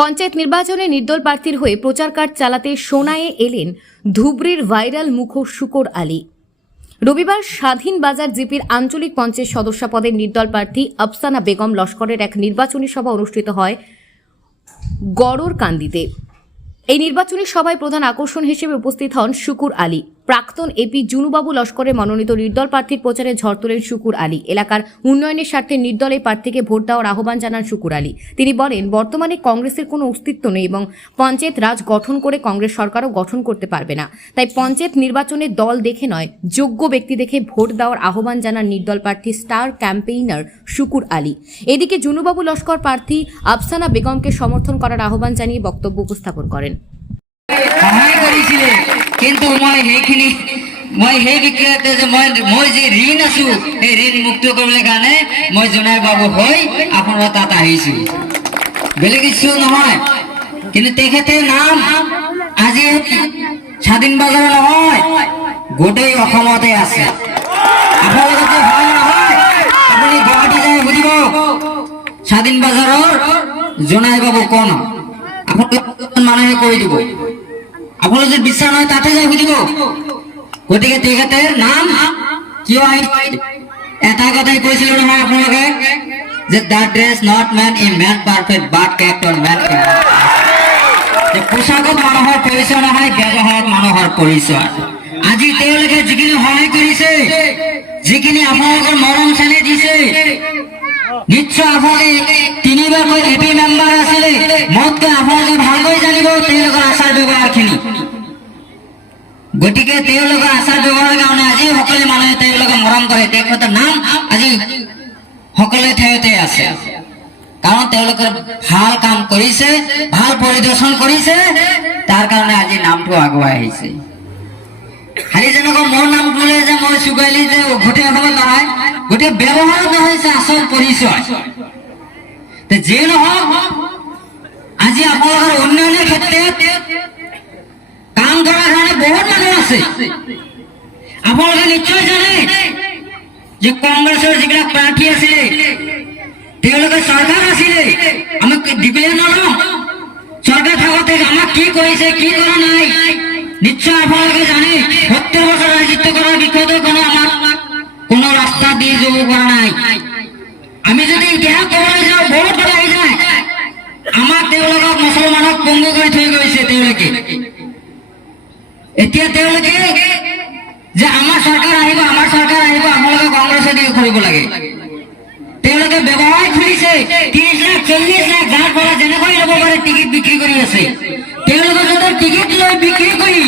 পঞ্চায়েত নির্বাচনে নির্দল প্রার্থীর হয়ে প্রচার কার্ড চালাতে সোনায়ে এলেন ধুবড়ির ভাইরাল মুখ শুকর আলী। রবিবার স্বাধীন বাজার জিপির আঞ্চলিক পঞ্চায়েত সদস্য পদের নির্দল প্রার্থী আফসানা বেগম লস্করের এক নির্বাচনী সভা অনুষ্ঠিত হয় গড়র কান্দিতে। এই নির্বাচনী সভায় প্রধান আকর্ষণ হিসেবে উপস্থিত হন শুকুর আলী। প্রাক্তন এপি জুনুবাবু লস্করের মনোনীত নির্দল প্রার্থীর প্রচারে ঝড় তোলেন শুকুর আলী। এলাকার উন্নয়নের স্বার্থে নির্দল এই প্রার্থীকে ভোট দেওয়ার আহ্বান জানান শুকুর আলী। তিনি বলেন, বর্তমানে কংগ্রেসের কোনো অস্তিত্ব নেই এবং পঞ্চায়েত রাজ গঠন করে কংগ্রেস সরকারও গঠন করতে পারবে না। তাই পঞ্চায়েত নির্বাচনে দল দেখে নয়, যোগ্য ব্যক্তি দেখে ভোট দেওয়ার আহ্বান জানান নির্দল প্রার্থী স্টার ক্যাম্পেইনার শুকুর আলী। এদিকে জুনুবাবু লস্কর প্রার্থী আফসানা বেগমকে সমর্থন করার আহ্বান জানিয়ে বক্তব্য উপস্থাপন করেন। কিন্তু মই সেইখিনি, মই সেই বিক্ৰেতে যে মই মই যে ঋণ আছো, সেই ঋণ মুক্ত কৰিবলৈ কাৰণে মই জোনাই বাবু হৈ আপোনাৰ তাত আহিছো। বেলেগ কিছু নহয়। কিন্তু তেখেতে নাম আজি স্বাধীন বাজাৰ নহয়, গোটেই অসমতে আছে। আপোনালোকে হয় আপুনি গুৱাহাটী স্বাধীন বাজাৰৰ জোনাই বাবু কোন আপোনালোক মানুহে কৈ দিব? আপোনালোক যদি বিশ্বাস নহয় তাতে যাই সুধিব গতিকে তেখেতে নাম কিয় আহি এটা কথাই কৈছিলো নহয় আপোনালোকে যে the dress not man a man perfect but character man পোচাকত মানুহৰ পৰিচয় নহয়, ব্যৱহাৰত মানুহৰ পৰিচয়। আজি তেওঁলোকে যিখিনি সহায় কৰিছে, যিখিনি আপোনালোকৰ মৰম চেনেহ দিছে, নিশ্চয় আপোনালোকে তিনিবাৰকৈ এ পি মেম্বাৰ আছিলে, মোতকৈ আপোনালোকে ভালকৈ জানিব, তেওঁলোকৰ আচাৰ ব্যৱহাৰখিনি গতিকে তেওঁলোকৰ আচাৰ ব্যৱহাৰৰ কাৰণে আজি সকলো মানুহে তেওঁলোকে মৰম নাম আজি সকলোৱে ঠাইতে আছে। কাৰণ ভালো কাম কৰিছে, ভালো পৰিদৰ্শন কৰিছে, তাৰ কাৰণে আজি নামটো আগুৱাই আহিছে। খালি যেনেকুৱা মোৰ নাম বোলে যে মই চুগাইলি যে উভতি হ'ব নহয় গতিকে ব্যৱহাৰত হৈছে আচল পৰিচয়। যিয়ে নহওক, আজি আপোনালোকৰ ক্ষেত্ৰত কাম কৰাৰ কাৰণে বহুত মানুহ আছে। আপোনালোকে নিশ্চয় জানে যে কংগ্ৰেছৰ যিবিলাক প্ৰাৰ্থী আছিলে, তেওঁলোকে চৰকাৰ আছিলে। আমাক দিবলৈ নলওঁ চৰকাৰ থাকোঁতে আমাক কি কৰিছে, কি কৰা নাই? নিশ্চয় আপোনালোকে জানে, সত্তৰ বছৰ ৰাজত্ব কৰাৰ বিষয়তো কোনো আমাক কোনো ৰাস্তা দি যাব পৰা নাই। আমি যদি ইতিহাস ক'বলৈ যাওঁ বহুত কথা আহি যায় আমাক তেওঁলোকক মুছলমানক পংগু কৰি থৈ গৈছে তেওঁলোকে। এতিয়া তেওঁলোকে যে আমাৰ চৰকাৰ আহিব, আমাৰ চৰকাৰ আহিব আপোনালোকে কংগ্ৰেছে দি কৰিব লাগে। তেওঁলোকে ব্যৱসায় খুলিছে, ত্ৰিশ লাখ, চল্লিশ লাখ যাৰ পৰা যেনেকৈ ল'ব পাৰে টিকেট বিক্ৰী কৰি আছে। তেওঁলোকে যদি টিকেট লৈ বিক্ৰী কৰি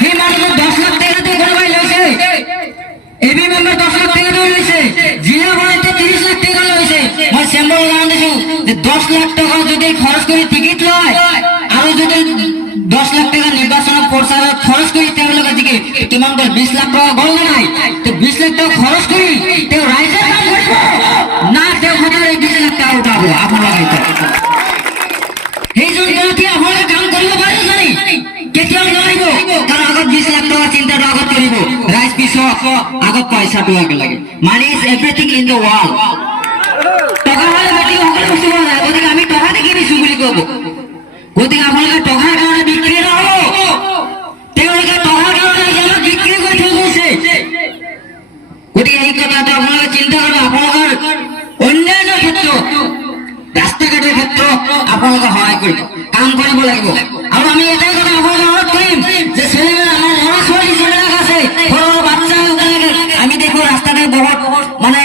সেই মানুহটো দহ লাখ টকাতে কোনোবাই লৈছে এবি মেম্বাৰ দহ লাখ টকা লৈ লৈছে জিলা বৰাইতে ত্ৰিশ লাখ টকা লৈছে মই চেম্বাৰৰ গান দহ লাখ টকা যদি খৰচ কৰি টিকেট লয় আৰু যদি দহ লাখ টকা খৰচ কৰি তেওঁলোকে যিকি কিমান গ'ল বিশ লাখ টকা গ'ল নাই, তে বিশ লাখ টকা তেওঁ ৰাইজে কাম কৰিব না তেওঁ সদায় এই বিশ লাখ টকা উঠাব জানি কেতিয়াও নোৱাৰিব কাৰণ আগত বিশ লাখ টকা চিন্তাটো আগত কৰিব ৰাইজ পিছত আগত পইচাটো আগে লাগে। Money is in the world বস্তু তেওঁলোকে টকাৰ বিক্ৰী কৰি থৈ গৈছে গতিকে এই কথাটো আপোনালোকে চিন্তা কৰিব আপোনালোকৰ অন্যান্য ক্ষেত্ৰত ৰাস্তা ঘাটৰ ক্ষেত্ৰত আপোনালোকে সহায় কৰিব কাম কৰিব লাগিব আৰু আমি এটাই কথা আপোনালোকে অনুৰোধ কৰিম যে ছেলেমেন আমাৰ ল'ৰা ছোৱালী যিবিলাক আছে সৰু বাচ্চাবিলাকে আমি দেখো ৰাস্তাতে বহুত মানে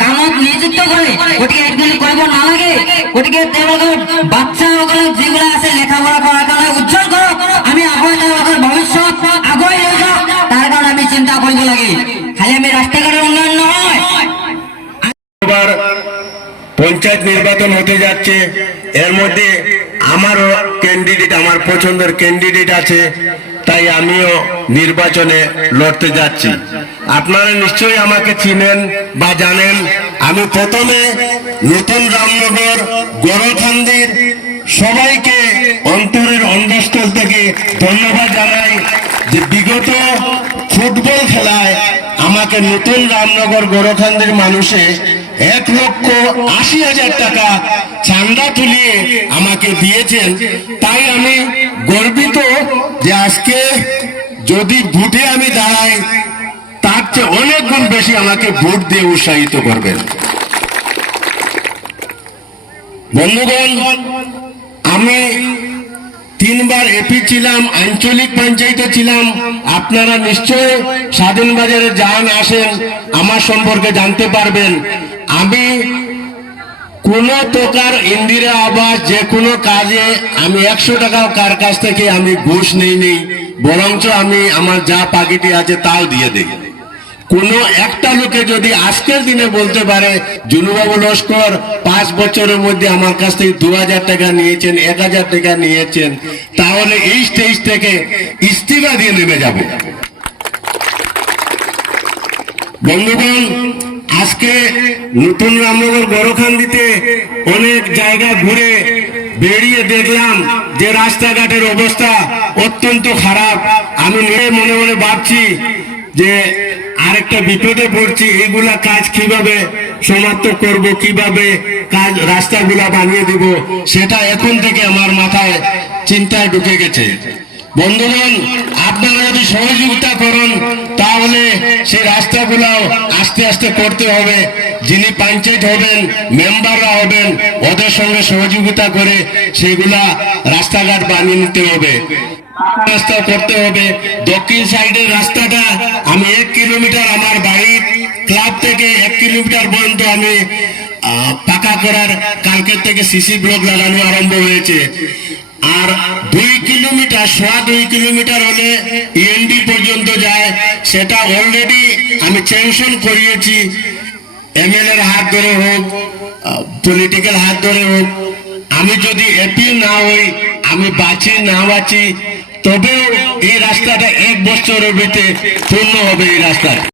কামত নিযুক্ত কৰে গতিকে একদিন কৰিব নালাগে গতিকে তেওঁলোকৰ বাচ্চাসকলক যিবিলাক আছে লেখা পঢ়া কৰাৰ কাৰণে উজ্জ্বল কৰক। আমি আগুৱাই তেওঁলোকৰ ভৱিষ্যত। আগুৱাই লৈ যাওঁ। তাৰ কাৰণে আমি চিন্তা কৰিব লাগে। খালি আমি ৰাস্তা ঘাটৰ উন্নয়ন নহয়। পঞ্চায়েত নির্বাচন হতে যাচ্ছে। এর মধ্যে আমারও ক্যান্ডিডেট আমার পছন্দের ক্যান্ডিডেট আছে। তাই আমিও নির্বাচনে লড়তে যাচ্ছি। আপনারা নিশ্চয়ই আমাকে চিনেন বা জানেন। আমি প্রথমে নতুন রামনগর, গড়খান্দির সবাইকে অন্তরের অন্ধস্থল থেকে ধন্যবাদ জানাই যে বিগত ফুটবল খেলায় আমাকে নতুন রামনগর গোরখান্দির মানুষে এক লক্ষ আশি হাজার টাকা চান্দা তুলিয়ে আমাকে দিয়েছেন। তাই আমি গর্বিত যে আজকে যদি ভোটে আমি দাঁড়াই চেয়ে অনেক গুণ বেশি আমাকে ভোট দিয়ে উৎসাহিত করবেন বন্ধুগণ, আমি তিনবার এপি ছিলাম, আঞ্চলিক পঞ্চায়েতে ছিলাম। আপনারা নিশ্চয় স্বাধীন বাজারে যান, আসেন, আমার সম্পর্কে জানতে পারবেন। আমি কোন প্রকার ইন্দিরা আবাস যে কোনো কাজে আমি একশো টাকাও কার কাছ থেকে আমি ঘুষ নেই নেই বরঞ্চ আমি আমার যা পাকিটি আছে তাও দিয়ে দিই। কোন একটা লোকে যদি আজকের দিনে বলতে পারে, জুনুবাবু লস্কর, পাঁচ বছরের মধ্যে আমার কাছ থেকে দু হাজার টাকা নিয়েছেন, এক হাজার টাকা নিয়েছেন, তাহলে এই স্টেজ থেকে ইস্তিফা দিয়ে নেমে যাবে। বন্ধুগণ, আজকে নতুন রামনগর গরখান্দিতে অনেক জায়গা ঘুরে বেরিয়ে দেখলাম যে রাস্তাঘাটের অবস্থা অত্যন্ত খারাপ। আমি নিজে মনে মনে ভাবছি যে আরেকটা বিপদে পড়ছি এইগুলা কাজ কীভাবে সমাপ্ত করব, কীভাবে কাজ, রাস্তাগুলা বানিয়ে দিব, সেটা এখন থেকে আমার মাথায় চিন্তায় ঢুকে গেছে। বন্ধুগণ, আপনারা যদি সহযোগিতা করেন, তাহলে সেই রাস্তাগুলো আস্তে আস্তে করতে হবে। যিনি পঞ্চায়েত হবেন, মেম্বাররা হবেন, ওদের সঙ্গে সহযোগিতা করে সেগুলা রাস্তাঘাট বানিয়ে নিতে হবে। রাস্তা করতে হবে। দক্ষিণ সাইডের রাস্তাটা আমি এক কিলোমিটার আমার বাড়ির ক্লাব থেকে এক কিলোমিটার পর্যন্ত আমি পাকা করার কালকের থেকে সিসি ব্লক লাগানো আরম্ভ হয়েছে। আর দুই কিলোমিটার, সোয়া দুই কিলোমিটার হলে ইএনডি পর্যন্ত যায়। সেটা অলরেডি আমি চ্যাংশন করিয়েছি। এমএলএর হাত ধরে হোক পলিটিক্যাল হাত ধরে হোক। আমি যদি এপি না হই, আমি বাঁচি না বাঁচি তবেও এই রাস্তাটা এক বছরের ভিতরে পূর্ণ হবে এই রাস্তা